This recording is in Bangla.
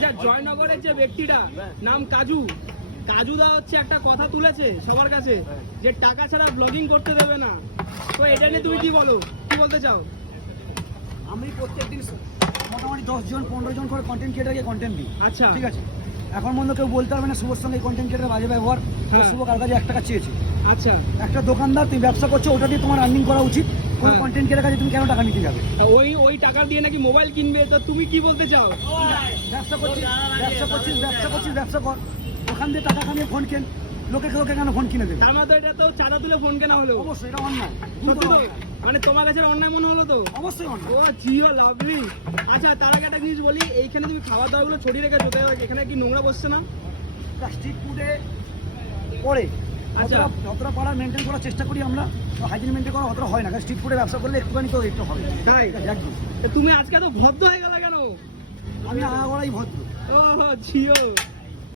আচ্ছা, জয়নগরের যে ব্যক্তিটা নাম কাজুদা হচ্ছে একটা কথা তুলেছে সবার কাছে যে টাকা ছাড়া ব্লগিং করতে দেবে না। তো এটা নিয়ে তুমি কি বলতে চাও? আমি প্রত্যেকদিন মোটামুটি 10 জন 15 জন করে কন্টেন্ট ক্রিয়েটারকে কন্টেন্ট দিই। আচ্ছা, ঠিক আছে, এখন মধ্যে কেউ বলতে পারবে না শুভর সঙ্গে কন্টেন্ট ক্রিয়েটার বাজে ব্যবহার। শুভ কার কাছে 1 টাকা চেয়েছে। আচ্ছা, একটা দোকানদার, তুমি ব্যবসা করছো, ওটা দিয়ে তোমার আর্নিং করা উচিত। কোন কন্টেন্ট ক্রিয়েটার কাছে তুমি কেন টাকা নিতে যাবে? ওই টাকা দিয়ে নাকি মোবাইল কিনবে, তো তুমি কি বলতে চাও? ব্যবসা করছিস ব্যবসা কর, ওখান দিয়ে টাকা কামিয়ে ফোন কেন, লোকে কেন ফোন কিনে দেবে? তার মানে এটা তো চাঁদা তুলে ফোন কেনা হলো। অবশ্যই এটা অন্যায়। সত্যি তো? মানে তোমার কাছে অন্যায় মনে হলো তো? অবশ্যই অন্যায়। ও জিও লাভলি। আচ্ছা, তার আগে একটা জিনিস বলি, এইখানে তুমি খাবার দাওয়াগুলো ছড়িয়ে রেখে চলে যাবে, এখানে কি নোংরা বসছে না? স্ট্রিট ফুডে পরে আচ্ছা, যতটা পাড়া মেনটেন করার চেষ্টা করি আমরা, হাইজিন মেনটেন করা অতটা হয় না। কারণ স্ট্রিট ফুডে ব্যবসা করলে একটুখানি তো একটু হবে। তাই? একদম। তুমি আজকে তো ভদ্র হয়ে গেল কেন? আমি আগাগোড়াই ভদ্র। ও জিও।